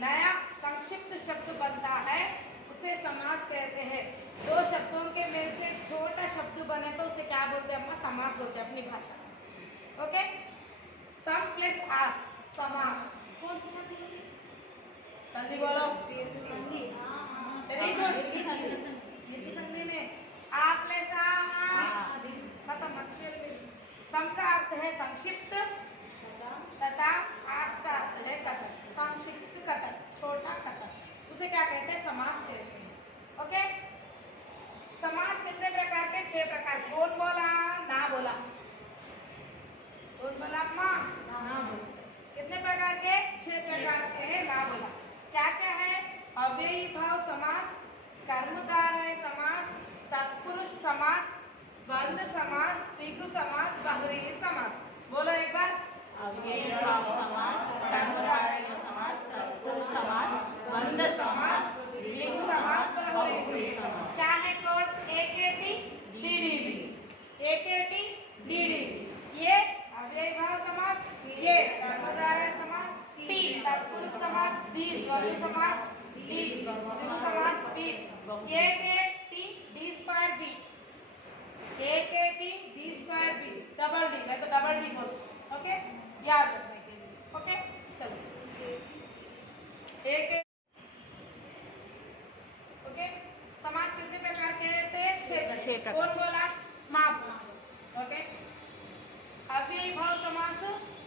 नया संक्षिप्त शब्द बनता है उसे समास कहते हैं। दो शब्दों के मेल से छोटा शब्द बने तो उसे क्या बोलते हैं? हम समास बोलते हैं अपनी भाषा में। ओके, सम प्लस आस समास। कौन सी संधि होती है? जल्दी बोलो। संधि। Very good. ये संधि में आ प्लस आ खत्म। सम का अर्थ है संक्षिप्त तथा आस का अर्थ है कथन। संक्षिप्त कथन, छोटा कथन, उसे क्या कहते हैं? समास कहते हैं। ओके, समास कितने प्रकार के? 6 प्रकार। कौन बोला? ना बोला। कौन बोला? माँ ना बोला। कितने प्रकार के? 6 प्रकार के हैं। ना बोला क्या क्या है? अव्ययी भाव समास, कर्मधारय समास, तत्पुरुष समास, बंध समास, द्विगु समास, बहुव्रीहि समास। बोलो एक बार। अव्ययी भाव समास, कर्मधारय समास, तत्पुरुष समास, बंध समास, द्विगु समास, बहुव्रीहि समास। क्या है code? AKT DDB। AKT DDB। ये अव्ययी भाव समास, ये कर्मधारय समास, T तत्पुरुष समास, D द्वंद्व समास, D द्विगु समास, B AKT D2B। AKT D2B double D, नहीं तो डबल D बोलो। ओके, याद रखने के लिए। ओके, चलो एक। ओके, समास कितने प्रकार के थे? 6 प्रकार। कौन बोला? माँ बोला। ओके, अव्ययी भाव समास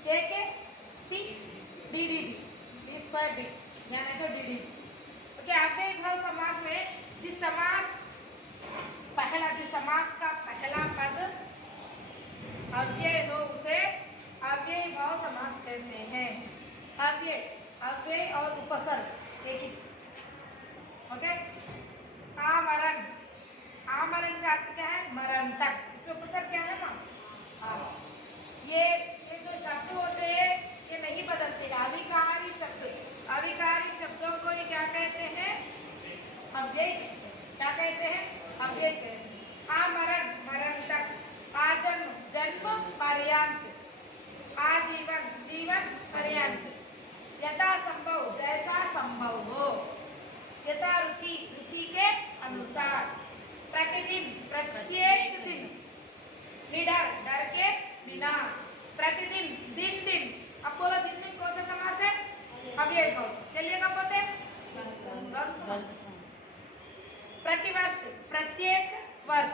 AKT DDB D2B यानी तो DDB। ओके, अव्ययी भाव समास में जिस समास का पहला पद अव्यय हो उसे अव्ययी भाव समास कहते हैं। अव्यय और उपसर्ग एक ही। ओके, आमरण। आमरण का अर्थ क्या है? मरण तक। इसमें उपसर्ग क्या है? माँ। ये जो शब्द होते हैं ये नहीं बदलते। अविकारी शब्दों को ये क्या कहते हैं? अव्यय। क्या कहते हैं? अव्यय कहते हैं। आमरण मरण तक, आजन्म जन्म पर्यंत, आजीवन जीवन पर्यंत, यथा संभव जैसा संभव हो, यथा रुचि रुचि के अनुसार, प्रतिदिन प्रत्येक दिन, निडर डर के बिना, प्रतिदिन दिन दिन। अब बोलो दिन दिन कौन सा समास है? अव्ययी भाव। चलिए कब बोलते हैं? प्रतिवर्ष प्रत्येक वर्ष।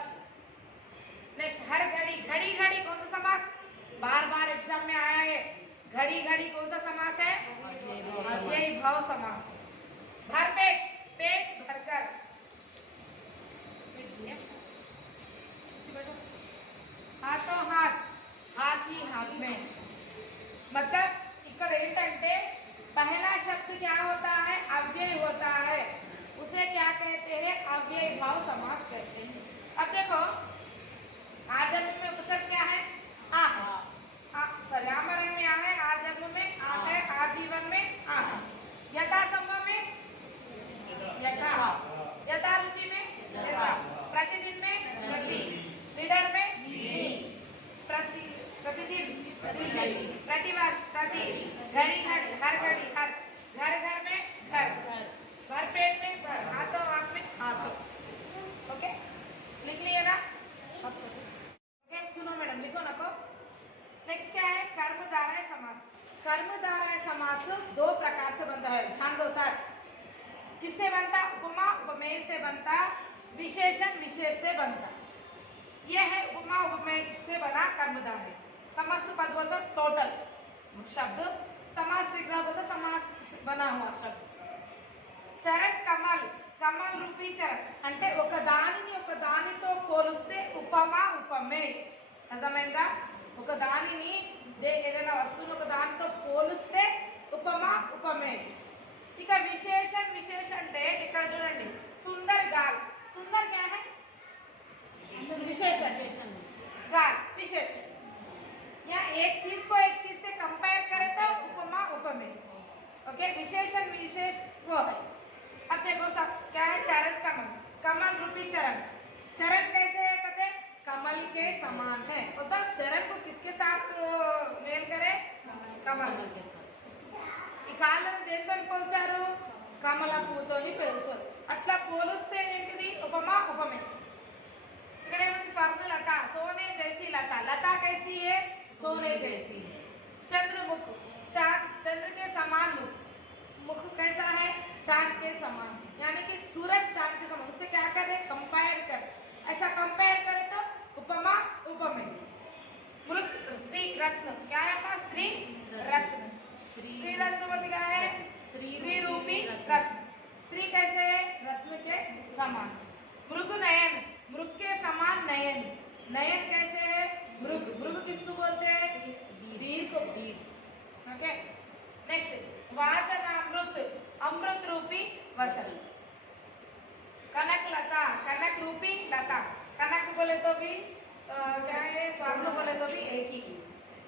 नेक्स्ट, हर घड़ी। घड़ी घड़ी कौन सा समास? बार बार एग्जाम में आया है। घड़ी घड़ी कौन सा समास है? अव्ययी भाव समास। भरपेट, पेट भरकर। हाथों हाथ, हाथ ही हाथ में। मतलब ఇక్కడ ఏంటంటే पहला शब्द क्या होता है? अव्यय होता है, उसे क्या कहते हैं? अव्ययी भाव समास कहते हैं। अब देखो, आजन्म में उपसर्ग क्या है? आ। आमरण में आ है, आजन्म में आ है, आजीवन में आ है, यथा संभव में यथा, यथा रुचि में यथा, प्रतिदिन में प्रति, निडर में प्रतिदिन प्रतिवर्ष प्रति, घड़ी घड़ी हर घड़ी हर, घर घर में घर, भर पेट में भर, हाथों हाथ में हाथों। ओके, लिख लिया ना? ओके, सुनो मैडम, लिखो ना को। नेक्स्ट क्या है? कर्मधारय समास। कर्मधारय समास 2 प्रकार से बनता है। ध्यान दो सर। किससे बनता? उपमा उपमेय से बनता, विशेषण विशेष से बनता। यह है उपमा उपमेय से बना कर्मधारय। समस्त पद बोलते टोटल शब्द, समास विग्रह बोलते समास बना हुआ शब्द। చరణ్ కమల్, కమల్ రూపీ చరణ్ అంటే ఒక దానితో పోలిస్తే ఉపమా ఉపమే. అర్థమైందా? ఒక దానిని ఏదైనా వస్తువుని ఒక దానితో పోలిస్తే ఉపమా ఉపమే. ఇక విశేషణ అంటే ఇక్కడ చూడండి, సుందర్ గాల్. సుందర్ क्या है? विशेषण। गाल विशेषण। या एक चीज को एक चीज से कंपेयर करें तो उपमा उपमेय। ओके, विशेषण विशेष वो है। अब देखो सब क्या है? चरण कमल, कमल रूपी चरण। चरण कैसे है? कहते कमल के समान है। मतलब चरण को किसके साथ मेल करे? कमल के साथ। काल దేంతో పోల్చారు? కమల పువ్వుతోని పోల్చారు. అట్లా పోలిస్తే ఏంటిది? ఉపమా ఉపమే. ఇక్కడ ఏమొచ్చి స్వర్ణలత, सोने जैसी लता, लता कैसी है? सोने जैसी. चंद्रमुख, चांद, चंद्र के समान मुख, मुख कैसा है? चांद के समान. यानी कि सूरज चांद के समान. उससे क्या कर रहे? कंपेयर कर. ऐसा कंपेयर करें तो उपमा उपमेय. मृत, स्त्री रत्न, क्या है अपना? स्त्री रत्न. स्त्री रत्न बोलते क्या है? स्त्री रूपी रत्न. स्त्री कैसे है? रत्न के समान. मृग नयन, मृग के समान नयन. नयन कैसे है? मृग. मृग किसको बोलते हैं? वीर को. वीर. ओके. नेक्स्ट वाचनामृत, अमृत रूपी वचन. कनक लता, कनक रूपी लता. कनक बोले तो भी क्या है? स्वर्ण बोले तो भी एक ही.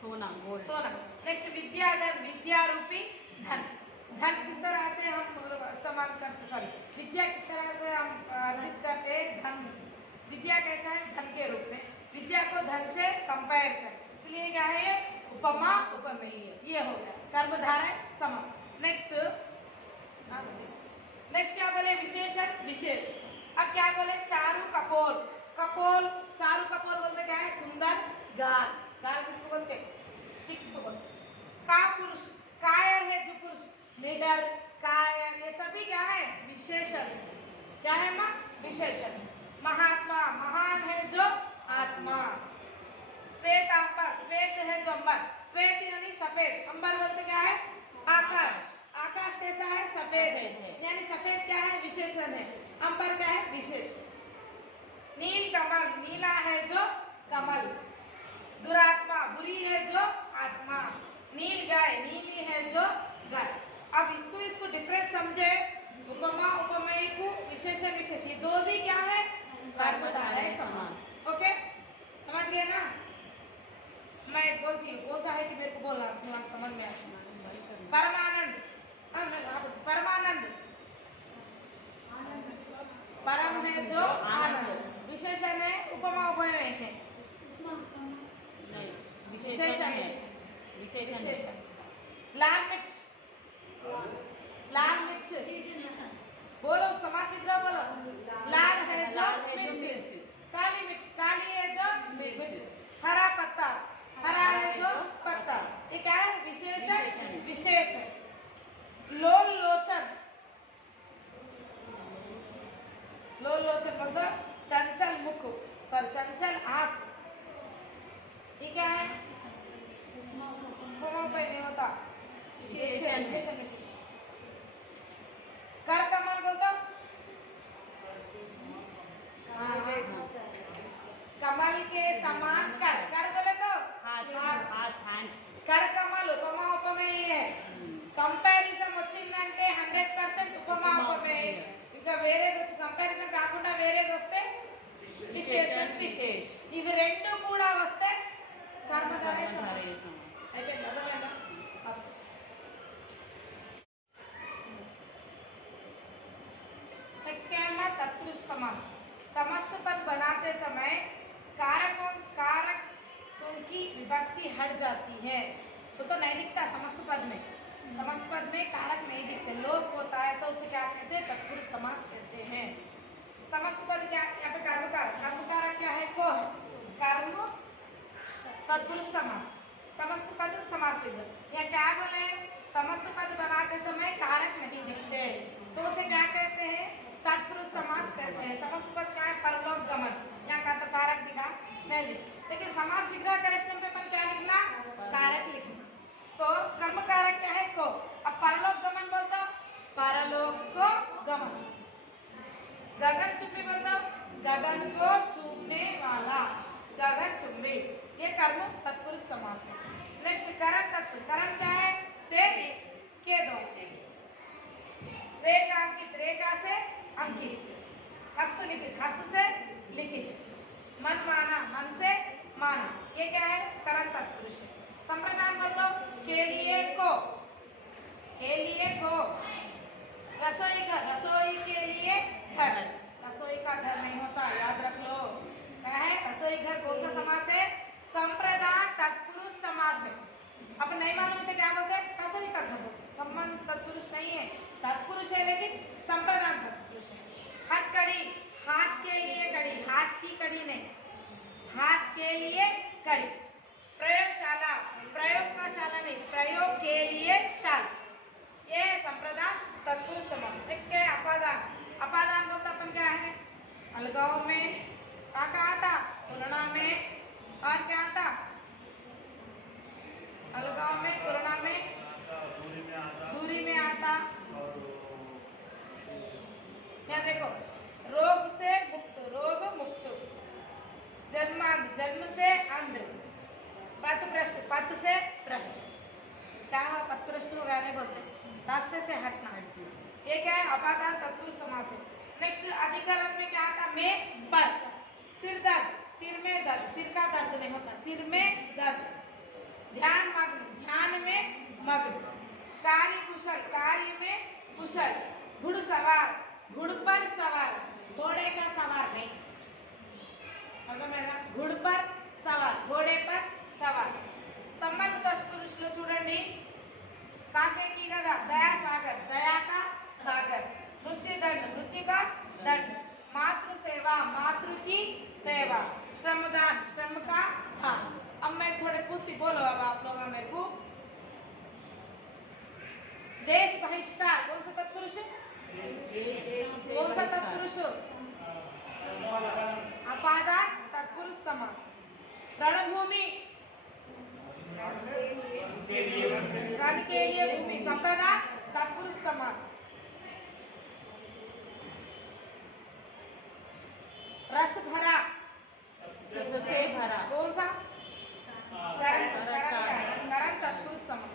सोना, गोल्ड. सोना. नेक्स्ट विद्याधन, विद्या रूपी धन. धन किस तरह से हम इस्तेमाल करते? सॉरी, विद्या किस तरह से हम अर्जित करते हैं? धन. विद्या कैसा है? धन के रूप में. विद्या को धन से कंपेयर कर, इसलिए क्या है? ये उपमा उपमेय. ये हो गया कर्मधारय समास. नेक्स्ट क्या बोले? विशेषण विशेष. अब क्या बोले? चारु कपोल. कपोल, चारु कपोल बोलते क्या है? सुंदर गाल. गाल किसको बोलते? चिक्स को बोलते. का पुरुष, कायर है जो पुरुष, निडर, कायर, ये सभी क्या है? विशेषण. क्या है माँ? विशेषण. महात्मा, महान है जो आत्मा. श्वेतांबर, श्वेत है जो अंबर. श्वेत यानी सफेद. अंबर बोलते क्या है? आकाश. आकाश कैसा है? सफेद है. यानी सफेद क्या है? विशेषण है. अंबर क्या है? विशेष. नील कमल, नीला है जो कमल. दुरात्मा, बुरी है जो आत्मा. नील गाय, नीली है जो गाय. अब इसको डिफरेंस समझे. उपमा उपमेय को विशेषण विशेष, ये दो भी क्या है? कर्मधारय समास. ओके, समझ गए ना? मैं बोलती हूँ, कौन सा है कि मेरे को बोलना, तुम्हारा समझ में आए. परमानंद, परमानंद, परम है जो आनंद. विशेषण है, उपमा उपमेय है. विशेषण है. विशेषण. लाल मिर्च, लाल मिर्च बोलो. समास विग्रह बोलो. लाल है जो मिर्च. काली मिर्च, काली है जो मिर्च. हरा पत्ता, हरा है जो पत्ता. ये क्या है? विशेषण विशेष है. लोल लोचन, लोल लोचन मतलब चंचल मुख, सॉरी चंचल आंख. ये क्या है? नहीं होता. विशेषण विशेष. कर कमल बोलता. कमल के समान कर. कर बोले तो हाथ, హ్యాండ్స్. कर कमल उपमा उपमेय है. కంపారిజన్ వచ్చిందంటే 100% ఉపమా ఉపమేయ. ఇంకా వేరేది వచ్చి కంపారిజన్ కాకుండా వేరేది వస్తే విశేషణ విశేష. ఇవి రెండు కూడా వస్తే कर्मधारय समास. అయితే మొదలైన नेक्स्ट क्या है? तत्पुरुष समास. समस्त पद बनाते समय कारकों की विभक्ति हट जाती है. तो नहीं दिखता समस्त पद में. समस्त पद में कारक नहीं दिखते, लोप होता है, तो उसे क्या कहते हैं? तत्पुरुष समास कहते हैं. समस्त पद क्या? यहाँ पे कर्मकारक. कर्मकारक क्या है? को है. कर्म तत्पुरुष समास. समस्त पद समास विग्रह. यहाँ क्या बोले? समस्त पद बनाते समय कारक नहीं दिखते, तो उसे क्या कहते हैं? तत्पुरुष समास कहते हैं. समस्त पद क्या है? परलोक गमन. यहाँ का तो कारक दिखा नहीं दिखा, लेकिन समास विग्रह करेक्शन पेपर क्या लिखना? कारक लिखना. तो कर्म कारक क्या है? को. अब परलोक गमन बोलता, परलोक को गमन. गगन चुंबी बोलता, गगन को चूमने वाला. गगन चुंबी, ये कर्म तत्पुरुष समास है. नेक्स्ट करण तत्पुरुष. करण क्या है? से के दो. रेखा अंकित, रेखा से अंकित. हस्त लिखित, हस्त से लिखित. मन माना, मन से माना. ये क्या है? करण तत्पुरुष. संप्रदान बोल दो. के लिए को, के लिए को. रसोई घर, रसोई के लिए घर. रसोई का घर नहीं होता, याद रख लो. क्या है? रसोई घर कौन सा समास है? संप्रदान तत्पुरुष समास है. अब नहीं मालूम है तो क्या बोलते हैं? रसोई का घर बोलते. संबंध तत्पुरुष नहीं तत्पुरुष है लेकिन संप्रदान तत्पुरुष है। हथकड़ी, हाथ के लिए कड़ी, हाथ की कड़ी नहीं, हाथ के लिए कड़ी। प्रयोगशाला, प्रयोग का शाला नहीं, प्रयोग के लिए शाला, ये संप्रदान तत्पुरुष समास। नेक्स्ट क्या है अपादान। अपादान बोलता अपन क्या है, अलगाव में का आता, तुलना में, और क्या आता, अलगाव में, तुलना में, दूरी में आता। यहाँ देखो, रोग से मुक्त, रोग मुक्त, जन्मांध, जन्म से अंध, पथ भ्रष्ट, पथ से भ्रष्ट, क्या हुआ, पथ भ्रष्ट हो गया नहीं बोलते, रास्ते से हटना। ये क्या है अपादान तत्पुरुष समास है। नेक्स्ट अधिकरण में क्या आता, में पर, सिर दर्द, सिर में दर्द, सिर का दर्द नहीं होता, सिर में दर्द। ध्यान मग्न, ध्यान में मग्न। कार्य कुशल, कार्य में कुशल। घुड़सवार, घुड़ पर सवार, घोड़े का सवार नहीं, मतलब मेरा घुड़ पर सवार, घोड़े पर सवार। संबंध तत्पुरुष लो చూడండి, काके की गदा, दया सागर, दया का सागर। मृत्यु दंड, मृत्यु का दंड। मातृ सेवा, मातृ की सेवा। श्रमदान, श्रम का दान। अब मैं थोड़े पूछती, बोलो अब आप लोग मेरे को। देश बहिष्कार कौन सा तत्पुरुष है, कौन सा तत्पुरुष, अपादान तत्पुरुष समास। रणभूमि, रण के लिए भूमि, संप्रदान तत्पुरुष समास। रस भरा, से भरा, कौन सा, करण तत्पुरुष समास।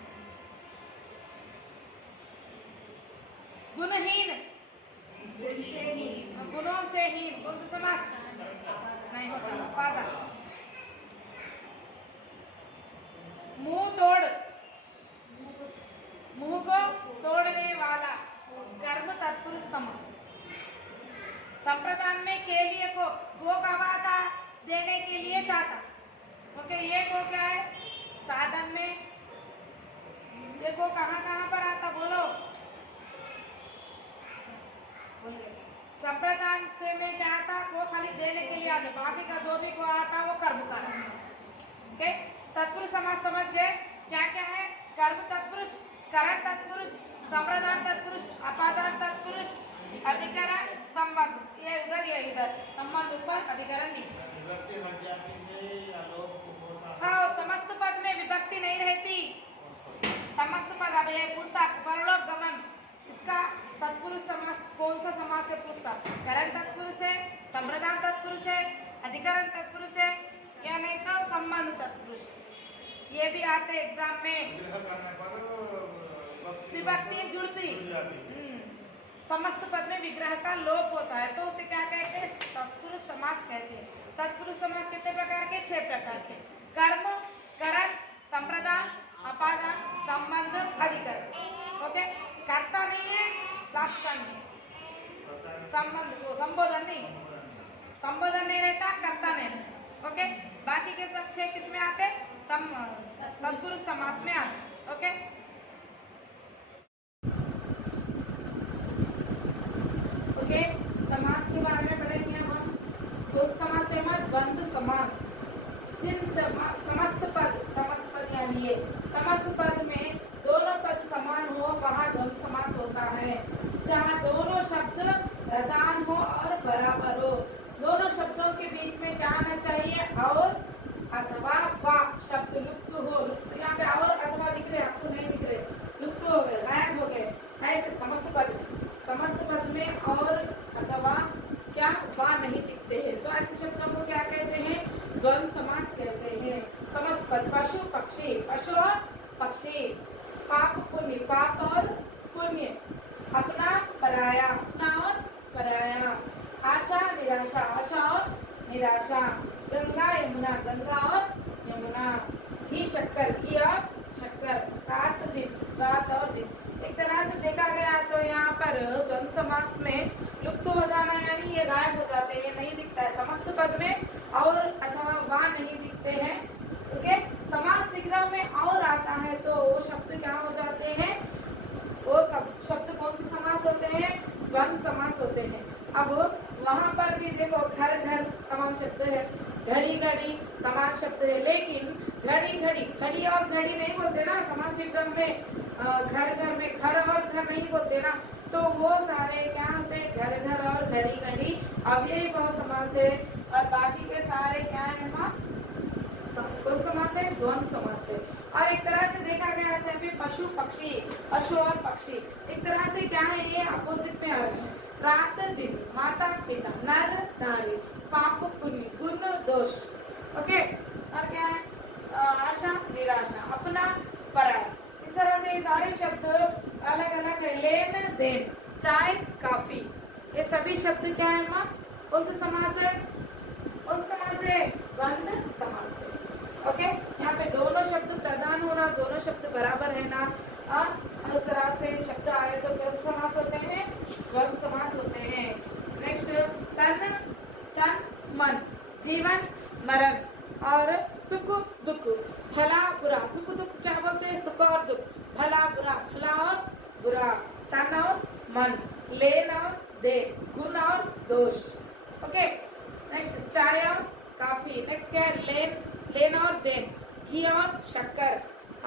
गुणहीन, गुणों से हीन, कौन सा समास नहीं होता, अपादान। मुंह तोड़, मुंह को तोड़ने वाला, कर्म तत्पुरुष समास। संप्रदान में के लिए को कब आता, देने के लिए चाहता, ओके। ये को क्या है, साधन में, ये को कहाँ पर आता, बोलो। संप्रदान में क्या आता, वो खाली देने के लिए आता, बाकी का जो भी को आता वो कर्म का, ओके। तत्पुरुष समास समझ गए, क्या क्या है, कर्म तत्पुरुष, करण तत्पुरुष, संप्रदान तत्पुरुष, अपादान तत्पुरुष, अधिकरण, संबंध। ये उधर, ये इधर, संबंध ऊपर, अधिकरण नीचे। हाँ, समस्त पद में विभक्ति नहीं रहती, समस्त पद। अब ये पूछता परलोक गमन, इसका तत्पुरुष समास कौन सा समास से पूछता, करण तत्पुरुष है, संप्रदान तत्पुरुष है, अधिकरण तत्पुरुष है, या नहीं तो संबंध तत्पुरुष। ये भी आते एग्जाम में, विभक्ति जुड़ती, समस्त पद में विग्रह का लोप होता है, तो उसे क्या कहते हैं, तत्पुरुष समास कहते हैं। तत्पुरुष समास कितने प्रकार के, 6 प्रकार के। कर्म, करण, संप्रदान, अपादान, संबंध, अधिकरण, ओके। कर्ता नहीं है, लक्षण है, संबंध को संबोधन नहीं, संबोधन नहीं रहता, कर्ता नहीं रहता, ओके। बाकी के सब 6 किस में आते, तत्पुरुष समास में आते, ओके। ओके, समास के बारे में पढ़ेंगे हम। द्वंद्व समास से द्वंद्व समास, जिन समस्त पद यानी ये समस्त पद में दोनों पद समान हो, वहाँ द्वंद्व समास होता है। जहाँ दोनों शब्द प्रधान हो और बराबर हो, दोनों शब्दों के बीच में क्या आना चाहिए, और अथवा वा शब्द लुप्त हो। लुप्त यहाँ पे और अथवा दिख रहे, आपको नहीं दिख रहे, लुप्त हो गए, गायब हो गए, ऐसे समस्त पद में और अथवा क्या वा नहीं दिखते हैं, तो ऐसे शब्दों को क्या कहते हैं, द्वंद्व समास कहते हैं। समस्त पद, पशु पक्षी, पशु और पक्षी, पाप पुण्य, पाप और पुण्य, अपना पराया, अपना और पराया, आशा निराशा, आशा और निराशा, गंगा यमुना, गंगा और यमुना, घी शक्कर, घी और शक्कर, रात दिन, रात और दिन। एक तरह से देखा गया तो यहाँ पर द्वंद्व समास में लुप्त हो जाना यानी ये गायब हो जाते हैं, नहीं दिखता है। समस्त पद में और अथवा वा नहीं दिखते हैं, ओके। समास विग्रह में और आता है तो वो शब्द क्या हो जाते हैं, वो सब शब्द कौन से समास समान शब्द है, घड़ी घड़ी समान शब्द है, लेकिन घड़ी घड़ी खड़ी और घड़ी नहीं बोलते ना समास विग्रह में, घर घर में खर और घर नहीं बोलते ना, तो वो सारे क्या होते हैं, घर घर और घड़ी घड़ी अव्ययी भाव समास है, और बाकी के सारे क्या है माँ, कौन समास है, द्वंद्व समास है। और एक तरह से देखा गया था भी पशु पक्षी, पशु और पक्षी एक तरह से क्या है, ये अपोजिट में आ रहे हैं, रात दिन, माता पिता, नर नारी, पाप पुण्य, गुण दोष, ओके, और क्या है, आशा निराशा, अपना पराया, इस तरह से ये सारे शब्द अलग अलग है। लेन देन, चाय काफी, ये सभी शब्द क्या है माँ, कौन सा समास है, कौन सा समास है, द्वंद्व समास है। ओके, यहाँ पे दोनों शब्द प्रधान होना, दोनों शब्द बराबर है ना, इस तरह से शब्द आए तो कौन समास होते हैं, द्वंद्व समास होते हैं। नेक्स्ट, तन तन मन, जीवन मरण, और सुख दुख, भला बुरा, सुख दुख क्या बोलते हैं, सुख और दुख, भला बुरा, भला और बुरा, तन और मन, लेन और दे, गुण और दोष। ओके, नेक्स्ट चाय और काफी, नेक्स्ट क्या है, लेन लेन और देन, घी और शक्कर,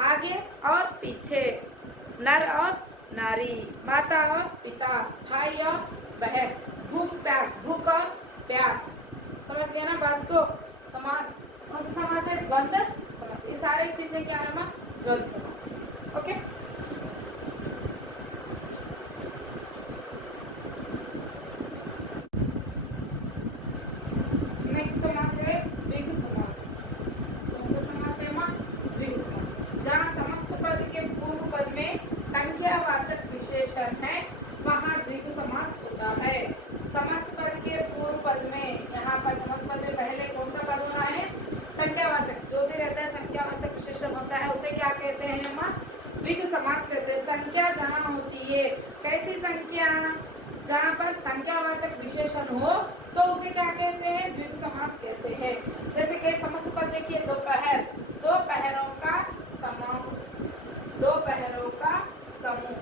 आगे और पीछे, नर और नारी, माता और पिता, भाई और बहन, भूख प्यास, भूख और प्यास, समझ गए ना बात को। समास कौन सा समास है, द्वंद्व समास, ये सारी चीजें क्या है, द्वंद्व समास। ओके, नेक्स्ट समास है द्विगु समास। जहाँ समस्त पद के पूर्व पद में संख्यावाचक विशेषण है, वहाँ द्विगु समास होता है। समस्त पद के पूर्व पद में, यहाँ पर समस्त पद में पहले कौन सा पद होना है, संख्यावाचक, जो भी रहता है संख्यावाचक विशेषण होता है, उसे क्या कहते हैं हम, द्विगु समास कहते हैं। संख्या जहाँ होती है, कैसी संख्या, जहाँ पर संख्यावाचक विशेषण हो तो उसे क्या कहते हैं, द्विगु समास कहते हैं। जैसे कि समस्त पद देखिए, दोपहर, दोपहरों का समूह, दोपहरों का समूह,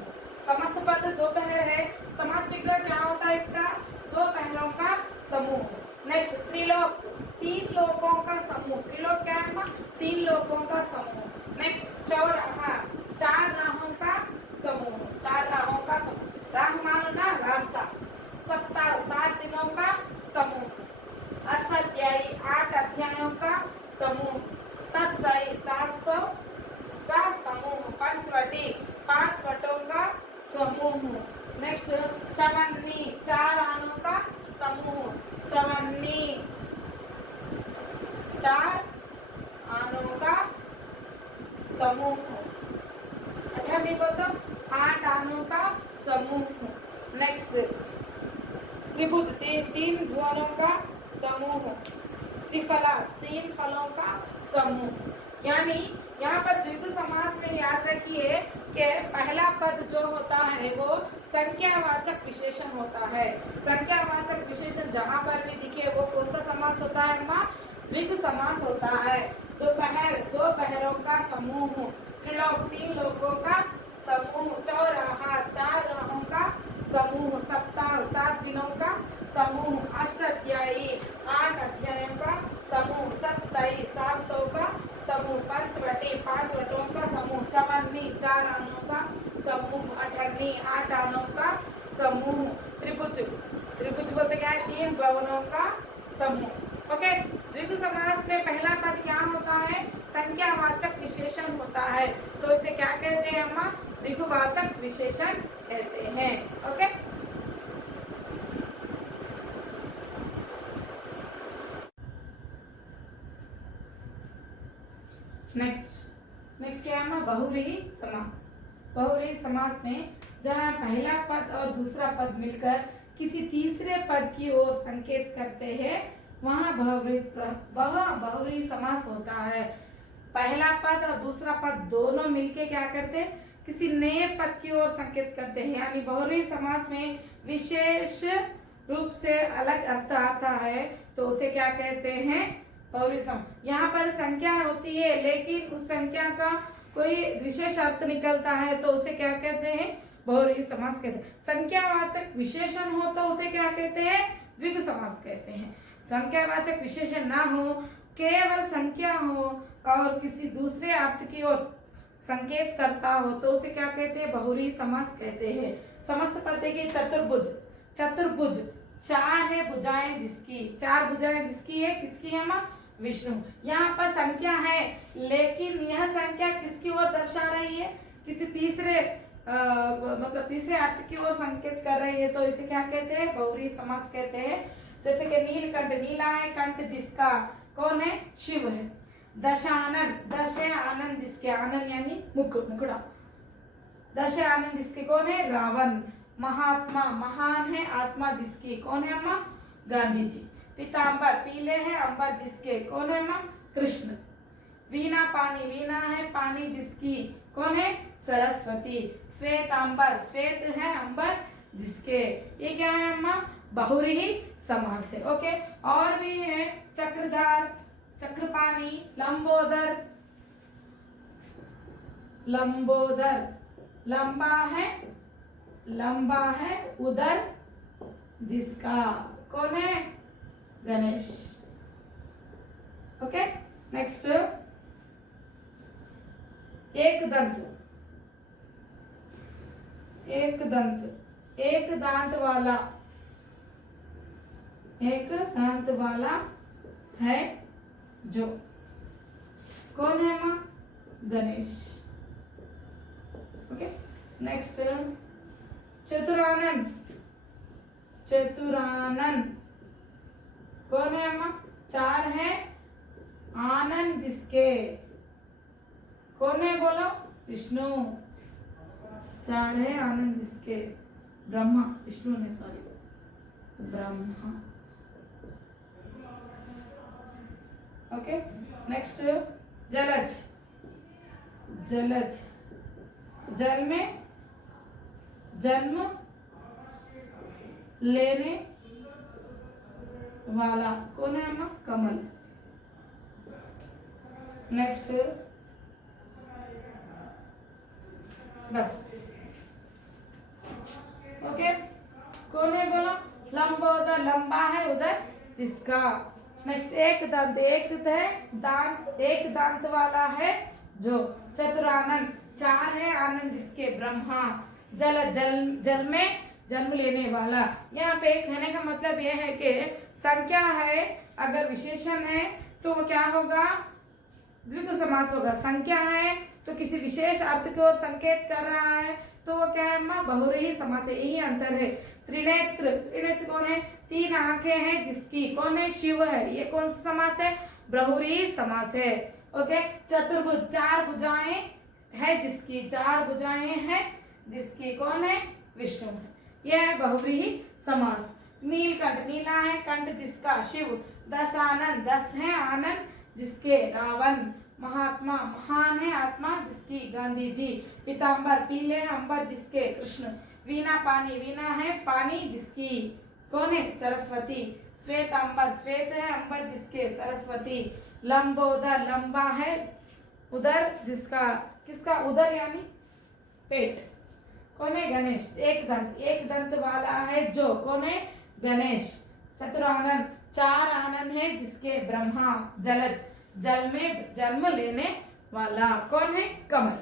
समस्त पद दोपहर है, समास विग्रह क्या होता है इसका, दोपहरों का समूह। नेक्स्ट, त्रिलोक, तीन लोगों का समूह, त्रिलोक क्या है, तीन लोगों का समूह। नेक्स्ट, चौराहा, चार राहों का समूह, चार राहों का समूह, राह मानो ना रास्ता। सप्ताह, 7 दिनों का समूह। अष्टाध्यायी, 8 अध्यायों का समूह। सतसई, 700 का समूह। पंचवटी, 5 वटों का समूह। नेक्स्ट, चवन्नी, 4 आनों का समूह, चवन्नी, 4 आनों का समूह। 18 बोल दो, 8 आनों का समूह। नेक्स्ट, त्रिभुज, 3 भुवनों का समूह। त्रिफला, 3 फलों का समूह। यानी यहाँ पर द्विगु समास में याद रखिए कि पहला पद जो होता है वो संख्यावाचक विशेषण होता है। संख्यावाचक विशेषण जहाँ पर भी दिखे वो कौन सा समास होता है माँ, द्विगु समास होता है। दोपहर, 2 पहरों का समूह। त्रिलोक, 3 लोगों का समूह। चौराहा, 4 राहों का समूह। सप्ताह, 7 दिनों का समूह। अष्टाध्यायी, 8 अध्यायों का समूह। सतसई, 700 का समूह। पंचवटी, 5 वटों का समूह। चवन्नी, 4 आनों का समूह। अठन्नी, 8 आनों का समूह। त्रिभुज, त्रिभुज बोलते क्या है, 3 भवनों का समूह। ओके, द्विगु समास में पहला पद क्या होता है, संख्यावाचक विशेषण होता है, तो इसे क्या कहते हैं हम, द्विगुवाचक विशेषण कहते हैं। ओके, नेक्स्ट क्या है, बहुव्रीहि समास। बहुव्रीहि समास में जहाँ पहला पद और दूसरा पद मिलकर किसी तीसरे पद की ओर संकेत करते हैं, वहाँ बहुव्रीहि समास होता है। पहला पद और दूसरा पद दोनों मिलके क्या करते हैं, किसी नए पद की ओर संकेत करते हैं। यानी बहुव्रीहि समास में विशेष रूप से अलग अर्थ आता है, तो उसे क्या कहते हैं, बहुव्रीहि समास। यहाँ पर संख्या होती है लेकिन उस संख्या का कोई विशेष अर्थ निकलता है, तो उसे क्या कहते हैं, बहुव्रीहि समास कहते हैं। संख्यावाचक विशेषण हो तो उसे क्या कहते हैं, द्विगु समास कहते हैं। संख्यावाचक विशेषण ना हो, केवल संख्या हो और किसी दूसरे अर्थ की ओर संकेत करता हो तो उसे क्या कहते हैं? बहुव्रीहि समास कहते हैं। समस्त पद देखिए, चतुर्भुज, चतुर्भुज, चार है भुजाएं जिसकी, चार भुजाएं जिसकी है, किसकी है माँ? विष्णु। यहाँ पर संख्या है, लेकिन यह संख्या किसकी ओर दर्शा रही है? किसी तीसरे मतलब तीसरे अर्थ की ओर संकेत कर रही है, तो इसे क्या कहते हैं? बहुव्रीहि समास कहते हैं। जैसे कि नीलकंठ, नीला है कंठ जिसका, कौन है? शिव है। दशानन, दश है आनंद जिसके, आनंद यानी मुकुड़ा, दश है आनंद जिसके, कौन है? रावण। महात्मा, महान है आत्मा जिसकी, कौन है अम्मा? गांधी जी। पीतांबर, पीले है अंबर जिसके, कौन है अम्मा? कृष्ण। वीणा, पानी, वीणा है पानी जिसकी, कौन है? सरस्वती। श्वेतांबर, श्वेत है अंबर जिसके, ये क्या है अम्मा? बहुव्रीहि समास है। ओके, और भी है चक्रधार, चक्रपाणी, लंबोदर, लंबोदर, लंबा है उदर जिसका, कौन है? गणेश। ओके, नेक्स्ट एक दंत, एक दंत, एक दांत वाला, एक दांत वाला है जो, कौन है माँ? गणेश। ओके, नेक्स्ट चतुरानन, चतुरानन, कौन है माँ? चार है आनंद जिसके, कौन है बोलो? विष्णु। चार है आनंद जिसके, ब्रह्मा, विष्णु ने, सॉरी, ब्रह्मा। ओके, नेक्स्ट जलज, जलज, जल में जन्म लेने वाला, कौन है अम्मा? कमल। नेक्स्ट बस। ओके, कौन है बोलो? लंबोदर, लंबा है उधर जिसका। नेक्स्ट एक दंत, एक है दांत, एक दांत वाला है जो। चतुरानन, चार है आनंद जिसके, ब्रह्मा। जल, जल में जन्म लेने वाला। यहाँ पे कहने का मतलब यह है कि संख्या है, अगर विशेषण है तो वो क्या होगा? द्विगु समास होगा। संख्या है तो किसी विशेष अर्थ की ओर संकेत कर रहा है तो वो क्या है माँ? बहुव्रीहि समास है। यही अंतर है। त्रिनेत्र, त्रिनेत्र कौन है? तीन आंखें हैं जिसकी, कौन है? शिव है। ये कौन सा समास है? बहुव्रीहि समास है। ओके, चतुर्भुज, चार भुजाएं है जिसकी, चार भुजाएं हैं जिसकी, कौन है? विष्णु है। यह है बहुव्रीहि समास। नीलकंठ, नीला है कंठ जिसका, शिव। दश आनंद, दस है आनंद जिसके, रावण। महात्मा, महान है आत्मा जिसकी, गांधी जी। पीतांबर, पीले है अंबर जिसके, कृष्ण। वीणा, पानी, वीणा है पानी जिसकी, कौन है? सरस्वती। श्वेतांबर, श्वेत है अंबर जिसके, सरस्वती। लंबोदर, लंबा है उदर जिसका, किसका? उदर यानी पेट, कौन है? गणेश। एक दंत, एक दंत वाला है जो, कौन है? गणेश। चतुरानन, चार आनंद है जिसके, ब्रह्मा। जलज, जल में जन्म लेने वाला, कौन है? कमल।